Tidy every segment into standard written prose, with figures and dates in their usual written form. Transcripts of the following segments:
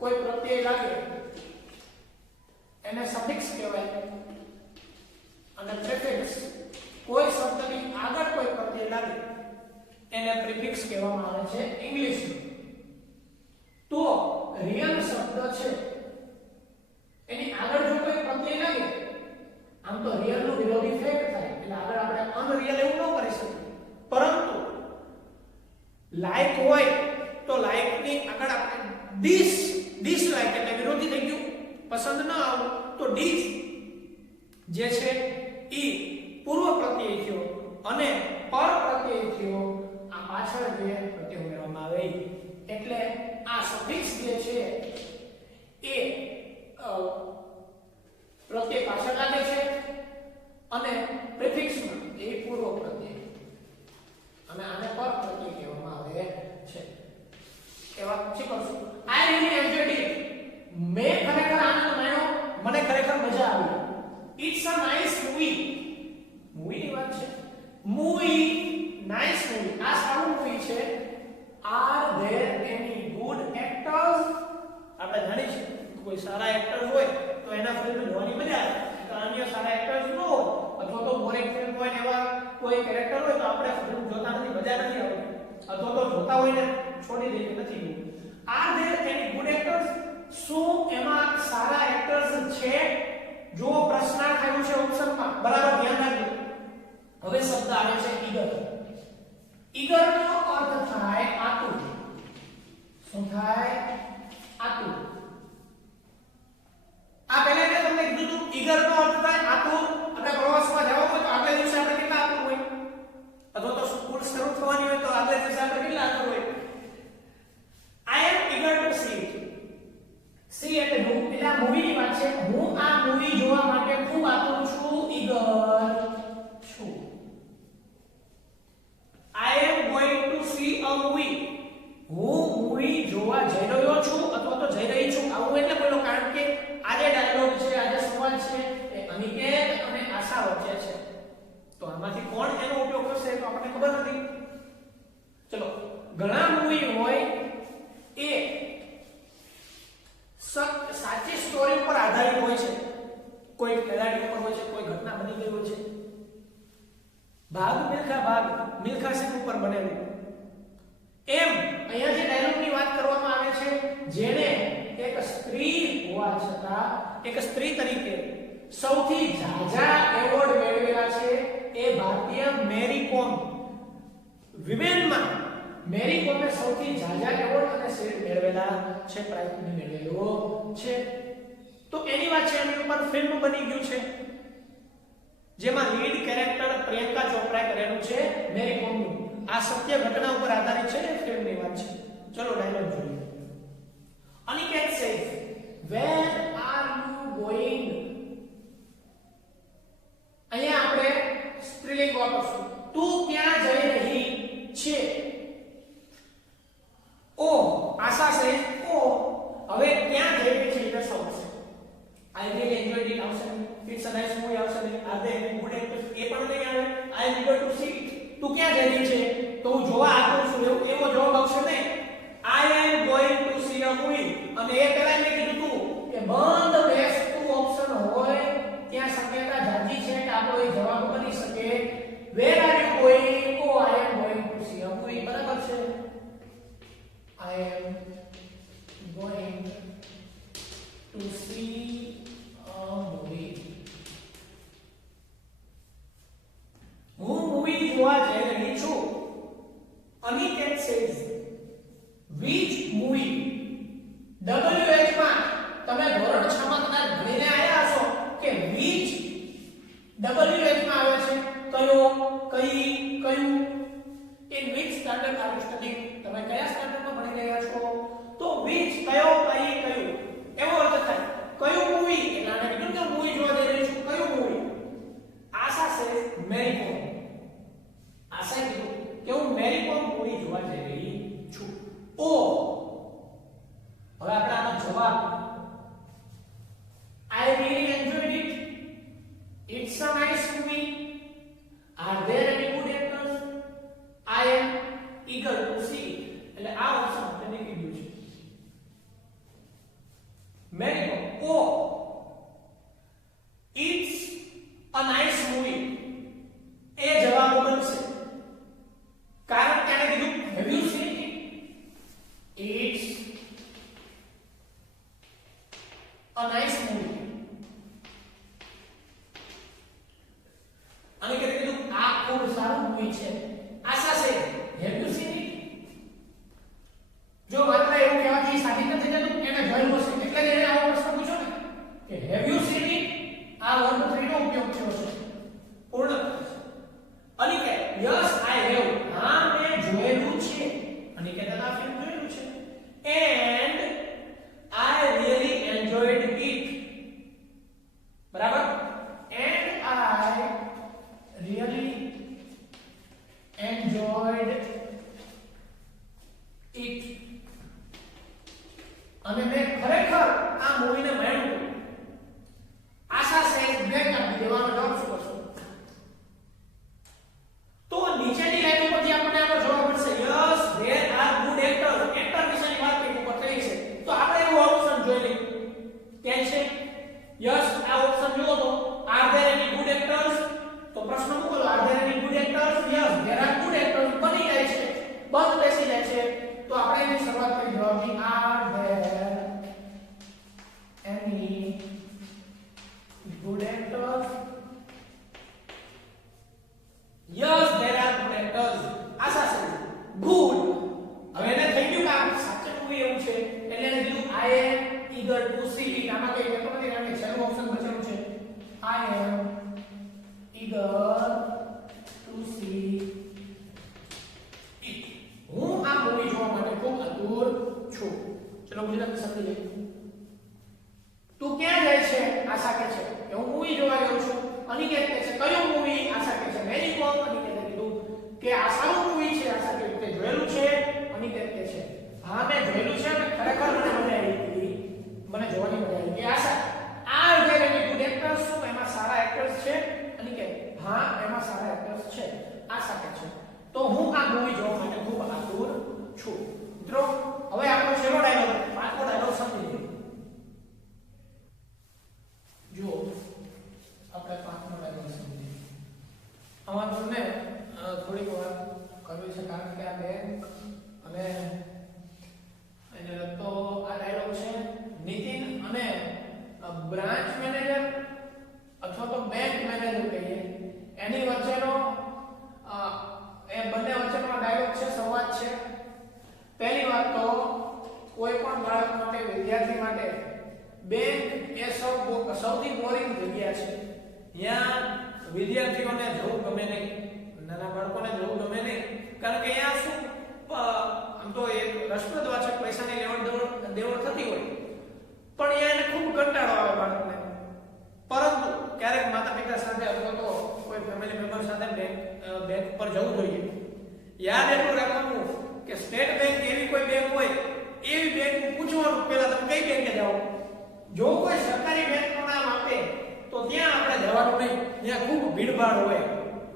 કોઈ પ્રત્યય લાગે એને સફિક્સ કહેવાય અને પ્રિફિક્સ કોઈ શબ્દની આગળ કોઈ પ્રત્યય લાગે એને પ્રિફિક્સ કહેવામાં આવે છે ઇંગ્લિશમાં. તો રિયલ શબ્દ છે એની આગળ જો કોઈ પ્રત્યય લાગે, આમ તો રિયલ નું વિરોધી ફેક્ટ થાય એટલે આગળ આપણે અનરિયલ એવું ન કરી શકીએ, પરંતુ લાઈક હોય તો લાઈક ની આગળ આપણે ડિસલાઈક એટલે વિરોધી થઈ ગયું, પસંદ ન આવ્યું તો ડીસ જે છે ઈ પૂર્વ પ્રત્યય થયો અને પર પ્રત્યય થયો, આ પાછળ જે પ્રત્યય ઉમેરવામાં આવે એટલે આ સફિક્સ જે છે એ પ્રત્યય પાછળ લાગે છે અને પ્રિફિક્સમાં એ પૂર્વ પ્રત્યય અને આને પર પ્રત્યય કહેવામાં આવે છે. એવા શીખવશું. I really enjoyed it. મેં ખરેખર આનંદ માણ્યો, મને ખરેખર મજા આવી. It's a nice movie. Movie ની વાત છે. મૂવી નાઇસ મૂવી, આ સારું મૂવી છે. Are there any good actors? આપણે જાણીએ છીએ કોઈ સારા એક્ટર્સ હોય તો એના ફિલ્મ જોવાની મજા આવે. તો અન્ય સારા એક્ટર્સ ન હોય અથવા તો બોરિંગ ફિલ્મ હોય ને એવા કોઈ કેરેક્ટર હોય તો આપણે ફિલ્મ જોતા નથી, મજા નથી આવતી, અથવા તો જોતા હોય ને છોડી દઈએ નથી. Are there any good actors? શું એમાં સારા એક્ટર્સ છે? જો પ્રશ્નાર્થ આવ્યું છે ઓપ્શનમાં, બરાબર ધ્યાન રાખજો. હવે શબ્દ આવે છે ઈગર. ઈગર નો અર્થ થાય આતુર. શું થાય? આતુર. આ પહેલા મેં તમને કીધું હતું ઈગર નો અર્થ થાય આતુર. આપણે પ્રવાસમાં જવું હોય તો આગલા દિવસે આપણે કેટલા આતુર હોય, અથવા તો સ્કૂલ શરૂ થવાની હોય તો આગલા દિવસે આપણે કેટલા આતુર હોય. I am eager to see it. See એટલે હું, એટલે આ મૂવી ની વાત છે. હું આ મૂવી જોવા માટે ખૂબ આતુર છું, eager છું. I am going to see a movie. હું મૂવી જોવા જઈ રહ્યો છું અથવા તો જઈ રહી છું. આવું એટલે બોલો, કારણ કે આ જે ડાયલોગ છે, આ જે સવાલ છે એ અનિકેત અને આશા વચ્ચે છે. તો આમાંથી કોણ એનો ઉપયોગ કરશે તો આપણને ખબર નથી. ચલો, ઘણા મૂવી હોય એ સાચી સ્ટોરી ઉપર આધારિત હોય છે, કોઈ ખેલાડી ઉપર હોય છે, કોઈ ઘટના બની ગઈ હોય છે. ભાગ મિલ્ખા ભાગ મિલ્ખા સિંહ ઉપર બનેલું. એમ અહીંયા જે ડાયલોગની વાત કરવામાં આવે છે, જેને એક સ્ત્રી હોવા છતાં એક સ્ત્રી તરીકે સૌથી ઝાઝા એવોર્ડ મેળવેલા છે એ ભારતીય મેરી કોમ. વિમેનમાં મેરી કોમે સૌથી ઝાઝા એવોર્ડ અને શિલ્ડ મેળવેલા છે, પ્રાઇઝ મેળવેલો છે. તો એની વાત છે, એની ઉપર ફિલ્મ બની ગયું છે જેમાં લીડ કેરેક્ટર પ્રિયંકા ચોપરાએ કરેલું છે મેરી કોમનું. આ સત્ય ઘટના ઉપર આધારિત છે ને ફિલ્મની વાત છે. ચલો ડાયલોગ જોઈએ. Aniket says, where are you going? અહીંયા આપણે સ્ત્રીલિંગ વાપરશું. તું ક્યાં જઈ રહી છે? ઓ આશા છે, ઓ હવે ક્યાં જઈ રહી છે એટલે શું છે? I really enjoyed it આવશે, it's a nice movie આવશે, are there any good actors એ પણ નહીં આવે. I am eager to see it. તું ક્યાં જઈ રહી છે તો હું જોવા આતુર છું, એવો જવાબ આવશે નહીં. I am going to see a movie. અને એ પહેલા મેં કીધું તું કે બંધ બેસતું ઓપ્શન હોય ત્યાં શક્યતા જાજી છે કે આપણો એ જવાબ બની શકે. Where are you going? Oh, I am going to see a movie. બરાબર છે. I am going to see a movie. હું મૂવી જોવા જઈ રહી છું. Aniket says, which movie? WH માં તમે ધોરણ 6 માં કદાચ ભણીને આવ્યા હશો કે which WH માં આવે છે કયો, કઈ, કયું. in which standard are you studying? તમે કયા સ્ટાન્ડર્ડમાં ભણી રહ્યા છો? તો which કયો, કઈ, કયું એવો અર્થ થાય. કયું મૂવી એટલે આને કીધું કે મૂવી જોવા જઈ રહી છું. કયું મૂવી? આશા સેઝ મેરી કોમ. આશા કીધું કે હું મેરી કોમ મૂવી જોવા જઈ રહી છું. ઓ હવે આપણે આનો જવાબ I really enjoyed it. It's a nice movie. Are there any good actors? I am eager to see it. એટલે આ ઓપ્શન આપણે નીકળી ગયું છે. મેરી કોમ ઓ ઇટ્સ અ નાઇસ મૂવી એ જવાબ બનશે કારણ કે આને કીધું have you seen it's a nice movie અને કે કીધું આ ખૂબ સારું મૂવી છે આશા છે હેવ યુ સીન ઇટ જો માત્ર એવું કહેવાથી સાબિત નથી થતું એને જોયેલું હશે એટલે જ એને આવો પ્રશ્ન પૂછ્યો ને કે હેવ યુ સીન ઇટ આ વર્બ 3 નો ઉપયોગ થયો છે પૂર્ણ અનિકે યસ આઈ હેવ હા મેં જોયેલું છે અનિકેતન આ ફિલ્મ જોયેલું છે and I really enjoyed it બરાબર and I really enjoyed it અને મેં ખરેખર આ મૂવીને માણ્યું આશા સે બ્રેક આપી દેવાનો જવાબ શું કરશો તો નીચેની લાઈન ઉપરથી આપણને આનો જવાબ મળશે yes there are good actors actor વિશેની વાત કઈ ઉપર થઈ છે તો આપણે એવો ઓપ્શન જોઈ લઈએ ક્યાં છે યસ આ ઓપ્શન જુઓ તો R there any good actors તો પ્રશ્ન મૂકો R there any good actors yes there are good actors બની જાય છે બંધ બેસી જાય છે તો આપણે એની શરૂઆત કરી જવાબની are there any good actors yes there are good actors આશા છે good હવે એને થઈ ગયું કામ સાચું મૂવી એવું છે એટલે એને કીધું I am eager to see it આમાં કઈ વેતો નથી કારણ કે છેલ્લું ઓપ્શન બચેલું છે I am eager to see it હું આ મૂવી જોવા માટે ખૂબ આતુર છું ચલો ગુજરાતી સમજી લઈએ તું ક્યાં જાય છે આશા કે છે કે હું મૂવી જોવા ગયો છું અનિકેત કહે છે કયું મૂવી આશા કે છે મેરી કોમ અનિકેતે કીધું કે આ સારું મૂવી છે આશા કે તે જોયેલું છે અનિકેત કહે છે હા મેં જોયેલું છે અને ખરેખર મને મજા આવી હતી મને જોવાની મજા આવી કે આશા આ વેરી ગુડ એક્ટર્સ શું એમાં સારા એક્ટર્સ છે અનિકેત હા એમાં સારા એક્ટર્સ છે આશા કે છે તો હું આ મૂવી જોવા માટે ખૂબ આતુર છું મિત્રો હવે આપણો છેલ્લો ડાયલોગ પાંચમો ડાયલોગ સમજી લઈએ જો આપણે પાંચમો ડાયલોગ સમજીએ આમાં તમને થોડીક વાર કરવી છે કારણ કે આ બેંક અને એને લગતો આ ડાયલોગ છે નીતિન અને બ્રાન્ચ મેનેજર અથવા તો બેંક મેનેજર કહીએ એની વચ્ચેનો એ બંને વચ્ચેનો ડાયલોગ છે સંવાદ છે પહેલી વાત તો કોઈ પણ બાળક માટે વિદ્યાર્થી માટે બેંક એ સૌથી બોરિંગ જગ્યા છે ત્યાં વિદ્યાર્થીઓને જવું ગમે નહીં નાના બાળકોને જવું ગમે નહીં કારણ કે અહીંયા શું આમ તો એક રસપ્રદ વાત છે પૈસાની લેવડ દેવડ થતી હોય પણ અહીંયા એને ખૂબ કંટાળો આવે બાળકને પરંતુ ક્યારેક માતા પિતા સાથે અથવા તો કોઈ ફેમિલી મેમ્બર સાથે બેંક પર જવું જોઈએ યાદ એટલું રાખવાનું કે સ્ટેટ બેંક એવી કોઈ બેંક હોય એવી બેંક પૂછવાનું પહેલા તમે કઈ બેંકે જાઓ જો કોઈ સરકારી બેંકનું નામ આપે તો ત્યાં આપણે જવાનું નહીં ત્યાં ખૂબ ભીડભાડ હોય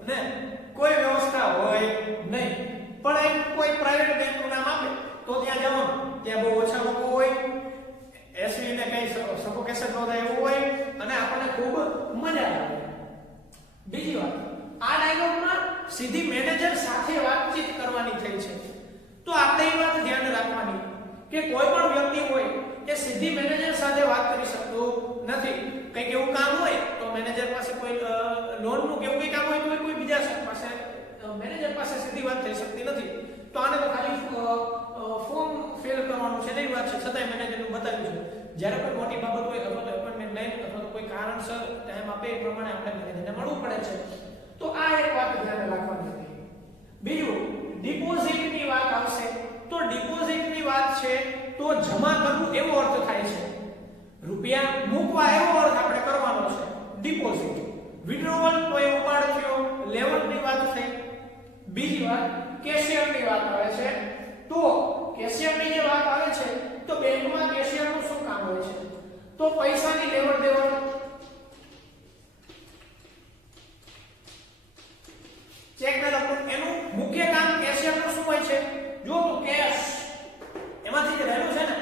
ને કોઈ વ્યવસ્થા હોય નહીં પણ એમ કોઈ પ્રાઇવેટ બેંકનું નામ આપે તો ત્યાં જવાનું ત્યાં બહુ ઓછા લોકો હોય એસવી ને કઈ સફોકેશન ન થાય એવું હોય અને આપણને ખૂબ મજા આવે બીજી વાત આ ડાયલોગમાં સીધી મેનેજર સાથે વાતચીત કરવાની થઈ છે તો આપણે એ વાત ધ્યાન રાખવાની કે કોઈ પણ વ્યક્તિ હોય એ સીધી મેનેજર સાથે વાત કરી શકતો નથી કંઈક એવું કામ હોય તો મેનેજર પાસે કોઈ લોનનું કે એવું કંઈ કામ હોય તો કોઈ બીજા પાસે મેનેજર પાસે સીધી વાત થઈ શકતી નથી તો આને તો ખાલી ફોર્મ ફિલ કરવાનું છે એની વાત છે છતાંય મેનેજરનું બતાવ્યું છે જ્યારે કોઈ મોટી બાબત હોય અથવા તો એપોઇન્ટમેન્ટ લઈને અથવા તો કોઈ કારણસર ટાઈમ આપે એ પ્રમાણે આપણે મેનેજરને મળવું પડે છે તો આ એક વાત ધ્યાન રાખવાની હતી બીજું ડિપોઝિટની વાત આવશે તો ડિપોઝિટની વાત છે તો જમા કરવું એવો અર્થ થાય છે રૂપિયા મૂકવા એવો અર્થ આપણે કરવાનો છે ડિપોઝિટ વિથડ્રોવલ તો એ ઉપાડ થયો લેવલની વાત થઈ બીજી વાત કેશિયરની વાત આવે છે તો કેશિયરની જે વાત આવે છે તો બેંકમાં કેશિયરનું શું કામ હોય છે તો પૈસાની લેવડ દેવડ ચેક ના લખો એનું મુખ્ય કામ કેશિયરનું શું હોય છે જો તો કેશ એમાંથી જે રહેલું છે ને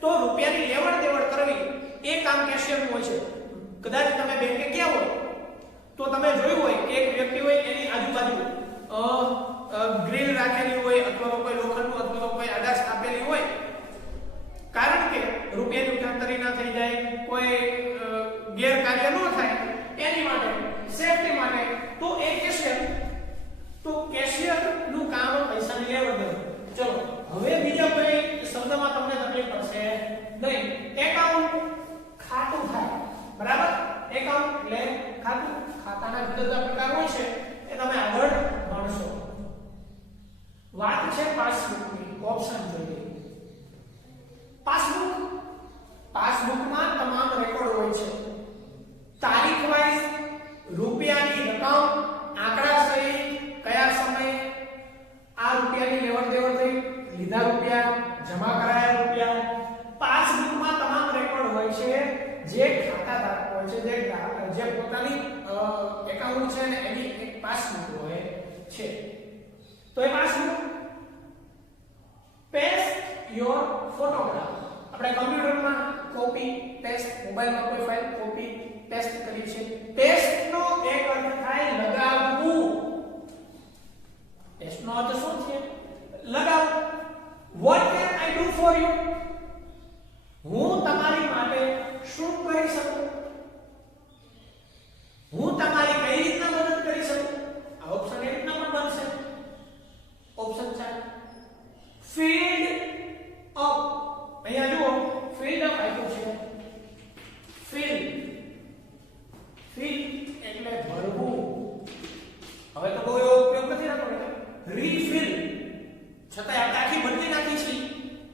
તો રૂપિયાની લેવડ દેવડ કરવી કામ કેશિયરનું હોય છે. કદાચ તમે બેંકે ગયા હોય તો તમે જોયું હોય કે એક વ્યક્તિ હોય એની આજુબાજુ ગ્રીલ રાખેલી હોય અથવા તો કોઈ લોખંડનું અથવા તો કોઈ આડાશ આપેલી હોય, કારણ કે રૂપિયાની ઉઠાંતરી ના થઈ જાય, કોઈ ગેરકાર્ય ન થાય એની માટે, સેફટી માટે. તો એ કેશિયર નું કામ પૈસાની લેવડ દેવડ. ચલો હવે બીજા કોઈ શબ્દમાં તમને તકલીફ પડશે નહીં. એકાઉન્ટ ખાતું થાય, બરાબર? એકાઉન્ટ એટલે ખાતું. ખાતાના જુદા જુદા પ્રકાર હોય છે એ તમે આગળ ભણશો. વાત છે પાસબુકની. ઓપ્શન જોઈએ. પાસબુકમાં તમામ રેકોર્ડ હોય છે, તારીખ વાઇઝ, રૂપિયાની રકમ, આંકડા સહિત, કયા સમયે આ રૂપિયાની લેવડ દેવડ થઈ, લીધા રૂપિયા, જમા કરાયા રૂપિયા. પાસબુકમાં તમામ રેકોર્ડ હોય છે જે ખાતાધારક હોય છે, જે પોતાની એકાઉન્ટ છે ને એની એક પાસબુક હોય છે. તો એ પાસબુક પેસ્ટ યોર ફોટોગ્રાફ. આપણે કમ્પ્યુટરમાં કોપી પેસ્ટ, મોબાઈલમાં કોઈ ફાઇલ કોપી પેસ્ટ કરી છે. પેસ્ટનો એક અર્થ થાય લગાવવું. પેસ્ટનો અર્થ શું છે? લગાવવું. What can I do for you? હું તમારી માટે શું કરી શકું? હું તમારી કઈ રીતના મદદ કરી શકું? આ ઓપ્શન એ રીતના પણ બનશે. Option 4 field up. અહીંયા જુઓ ફીલ્ડ અપ આપ્યું છે. ફીલ્ડ એટલે ભરવું. હવે તો બહુ એવો ઉપયોગ નથી થતો. રીફિલ, છતાંય આપણે આખી બદલી નાખી છે,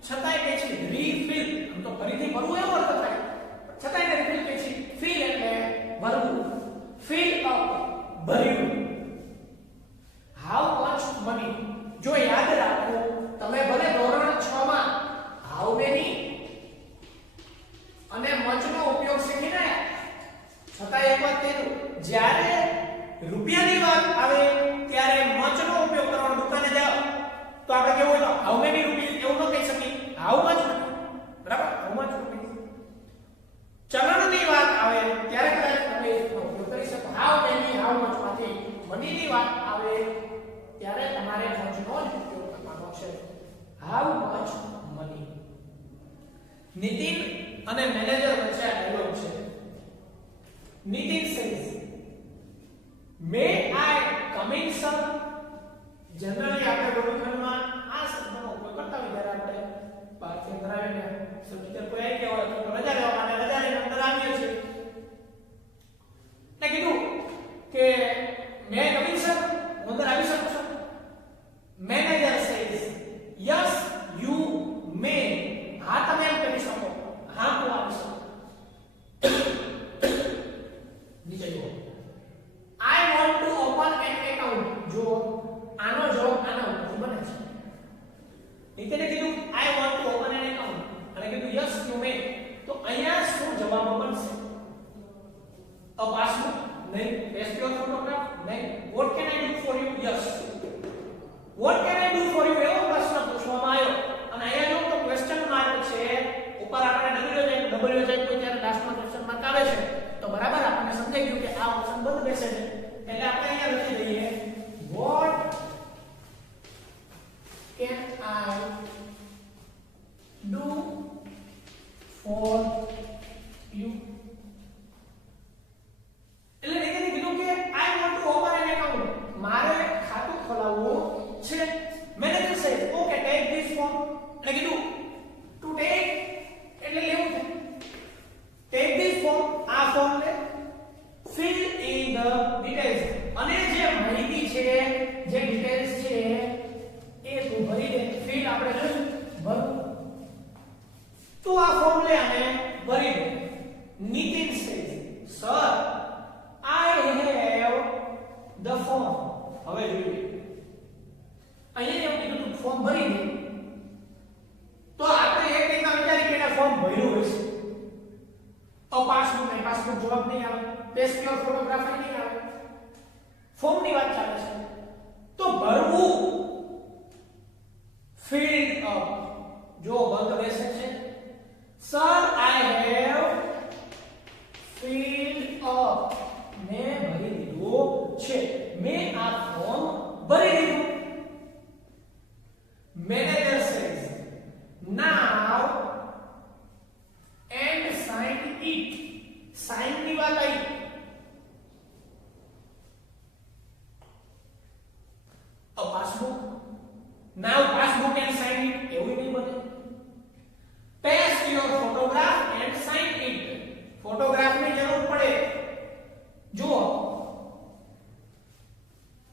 છતાંય કહે છે રીફિલ. આમ તો ફરીથી ભરવું એવો અર્થ થાય, છતાંય રીફિલ કહે છે. ફિલ એટલે ભરવું. ફિલ અપ ભર્યું. How much money. જો યાદ રાખો, તમે ભલે ધોરણ 6 માં હાઉ મેની અને મચ નો ઉપયોગ શીખી રહ્યા, છતાં એક વાત કહું, જ્યારે રૂપિયાની વાત આવે ત્યારે મચ નો ઉપયોગ કરવાનો. દુકાને જાઓ તો આપણે કેવું હોય તો હાઉ મેની રૂપીઝ એવું ન કહી શકીએ, હાઉ મચ, બરાબર? How much rupees. ચલણની વાત આવે ત્યારે કદાચ તમે એનો ઉપયોગ કરી શકો. હાઉ મેની, હાઉ મચ માંથી મનીની વાત આવે ત્યારે તમારે મચનો જ ઉપયોગ કરવાનો છે. How much money. નીતિન અને મેનેજર વચ્ચે આ ડાયલોગ છે. Nitin says, may I come in sir? Generally આપણે વર્ગખંડમાં આ શબ્દનો ઉપયોગ કરતા હોય ત્યારે આપણે બહારથી અંદર આવીને સબ્જેક્ટ કોઈ આવી ગયા હોય તો રજા લેવા માટે રજા લઈને અંદર આવીએ છીએ. એટલે કીધું કે મે કમ ઇન સર? હું અંદર આવી શકું છું? મેનેજર સેઝ, યસ યુ મે. હા તમે એમ કરી શકો, હા હું આવી શકું. નીચે જુઓ. I want to open an account. જો આનો જવાબ આના ઉપરથી બને છે. નીતિને કીધું I want to open an account અને કીધું yes you may. તો અહીંયા શું જવાબ બનશે? A passbook? નહીં. Paste your photograph? નહીં. What can I do for you? Yes. What can I do for you? એવો પ્રશ્ન પૂછવામાં આવ્યો અને અહીંયા જો તો ક્વેશ્ચન માર્ક છે, ઉપર આપણે W જાય કોઈ ત્યારે લાસ્ટમાં ક્વેશ્ચન માર્ક આવે છે તો બરાબર આપણને સમજાઈ ગયું કે આ ઓપ્શન બંધ બેસે છે. એટલે આપણે અહીંયા લખી દઈએ what can I do for you? એટલે એને કીધું કે I want to open an account. મારે ખાતું ખોલાવવું છે. Manager said okay take this form. એટલે કીધું to take એટલે લેવું છે. take this form, આ ફોર્મ લે, fill in the details. અને જે માહિતી છે, જે ડિટેલ્સ છે એ તું ભરી દે. fill આપણે જોયું ભરવું. તો આ ફોર્મ લે અને ભરી દે. Nitin says sir I have the form. હવે જોઈએ અહીંયા એવું કીધું તું ફોર્મ ભરી દે, તો આપણે એક રીતના વિચારી કે ફોર્મ ભર્યું હશે. પાસબુક જવાબ નહીં આવે, પેસ્ટ યોર ફોટોગ્રાફ નહીં આવે, ફોર્મની વાત ચાલે છે. તો ભરવું ફિલ્ડ અપ જો બંધ બેસે છે. Sir I have it. Sign ની વાત આવી. A passbook. Now passbook and sign it. એવું નહીં બને. Paste your photograph and sign it. Photograph ની જરૂર પડે. જુઓ,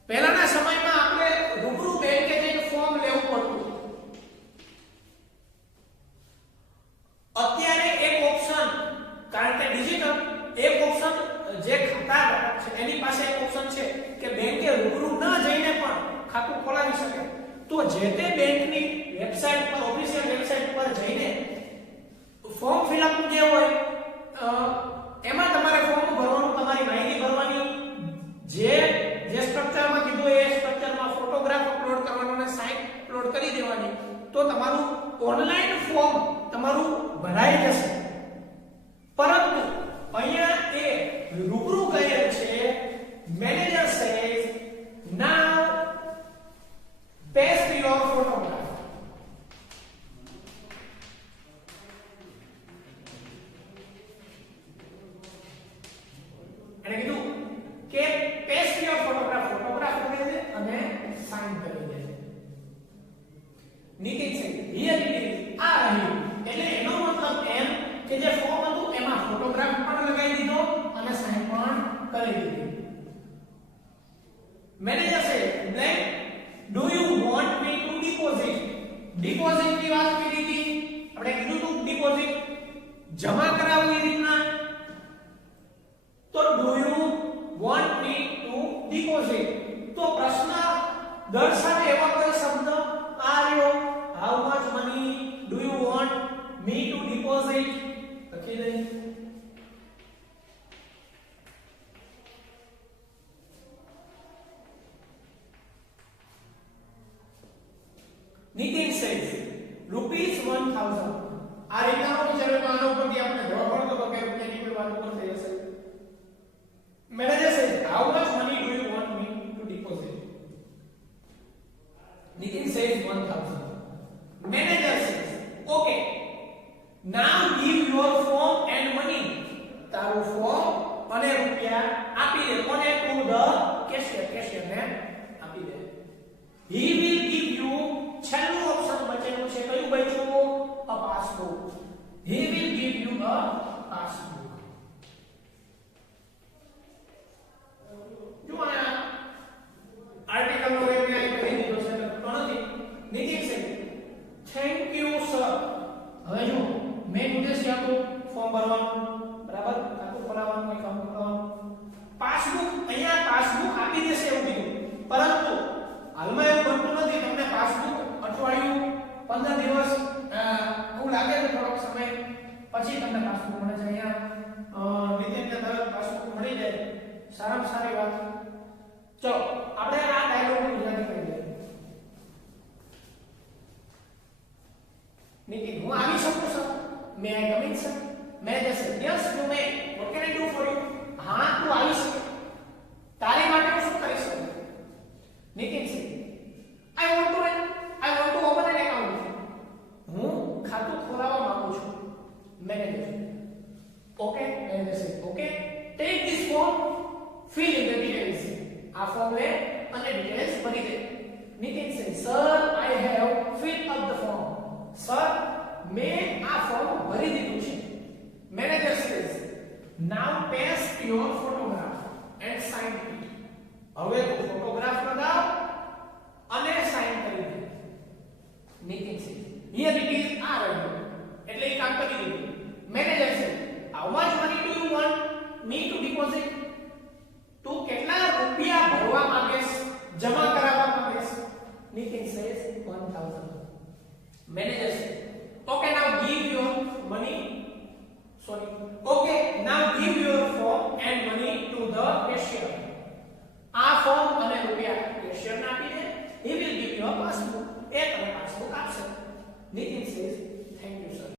પહેલાના સમયમાં આપણે રૂબરૂ બેંકે જઈને ફોર્મ લેવું પડતું. અત્યારે એક ઓપ્શન, કારણ કે ડિજિટલ, એક ઓપ્શન જે ખાતા છે એની પાસે એક ઓપ્શન છે કે બેંકે રૂબરૂ ન જઈને પણ ખાતું ખોલાવી શકે. તો જે તે બેંકની વેબસાઈટ પર, ઓફિશિયલ વેબસાઈટ પર જઈને ફોર્મ ફિલઅપ જે હોય એમાં તમારે ફોર્મ ભરવાનું, તમારી માહિતી ભરવાની, જે સ્ટ્રક્ચરમાં કીધું એ સ્ટ્રક્ચરમાં ફોટોગ્રાફ અપલોડ કરવાનો અને સાઇન અપલોડ કરી દેવાની. તો તમારું ઓનલાઈન ફોર્મ તમારું ભરાઈ જશે. પરંતુ અહીંયા એ રૂબરૂ કહેલ છે. Manager says now paste your photograph. એને કીધું કે paste your photograph, ફોટોગ્રાફ કરી દે અને સાઇન કરી દે. નીતિન છે here it is, આ રહ્યું. એટલે એનો મતલબ એમ કે જે ફોર્મ હતું એમાં ફોટોગ્રાફ પણ લગાવી દીધો અને સાઇન પણ કરી દીધી. મેનેજર છે blank, do you want me to deposit? Deposit ની વાત કરી હતી. આપણે કીધું હતું ડિપોઝિટ જમા કરાવવું એ રીતના. તો do you want me to deposit? તો પ્રશ્ન દર્શાવે એવો કોઈ શબ્દ આવ્યો. how much money do you want me to deposit? લખી દઈએ. Nitin says rupees 1000. આ રીતના વિચારે તો આના ઉપરથી આપણે જવાબ મળતો તો કે રૂપિયાની કોઈ વાત ઉપર થઈ હશે. Manager says how much money do you want me to deposit? Nitin says 1000. Manager says okay, now give your form and money. તારું ફોર્મ અને રૂપિયા આપી દે. કોને? to the cashier ને આપી દે. he will give you, છેલ્લું ઓપ્શન બચેલું છે, કયું બચ્યું? a passbook. he will give you a passbook. જો આ આર્ટિકલ નો વેબસાઇટ કરી દીધો છે તો નથી. નીચે છે થેન્ક યુ સર. હવે જો મેં ઉદ્દેશ્ય હતો ફોર્મ ભરવાનું, બરાબર, ખાતું ખોલાવવાનું, એકાઉન્ટ ખોલાવવાનું. પાસબુક, અહીંયા પાસબુક આપી દેશે એવું કીધું. પરંતુ હાલમાં એવું બનતું નથી. તમને પાસબુક અઠવાડિયું, 15 દિવસ એવું લાગે છે, થોડોક સમય પછી તમને પાસબુક મળે છે. અહીંયા નીતિનને તરત પાસબુક મળી જાય. સારામાં સારી વાત. ચલો આપણે આ ડાયલોગને ગુજરાતી કરી દઈએ. નીતિન, હું આવી શકું sir? May I come in sir? Manager sir yes you may. What can I do for you? હા, તું આવી શકે. તારી માટે હું શું કરી શકું? Nitin sir I want to open an account. હું ખાતું ખોલાવવા માંગુ છું. Manager okay. Manager say okay, take this form, fill in the details. આ ફોર્મ લે અને ડિટેલ્સ ભરી દે. Nitin say sir I have filled up the form. Sir મેં આ ફોર્મ ભરી દીધું છે. Manager says now paste your photograph and sign it. હવે ફોટોગ્રાફ લગાવ અને સાઇન કરી દે. નીતિન છે here it is, આ રહ્યું. એટલે એ કામ કરી દીધું. મેનેજર છે how much money do you want me to deposit? તું કેટલા રૂપિયા ભરવા માંગેસ, જમા કરાવવા માંગેસ? નીતિન says 1000. મેનેજર છે okay, now give your money, now give your form and money to the cashier. આ ફોર્મ અને રૂપિયા કેશિયર ને આપી દે. he will give you a passbook. એ તમને પાસબુક આપશે. Nitin says thank you sir.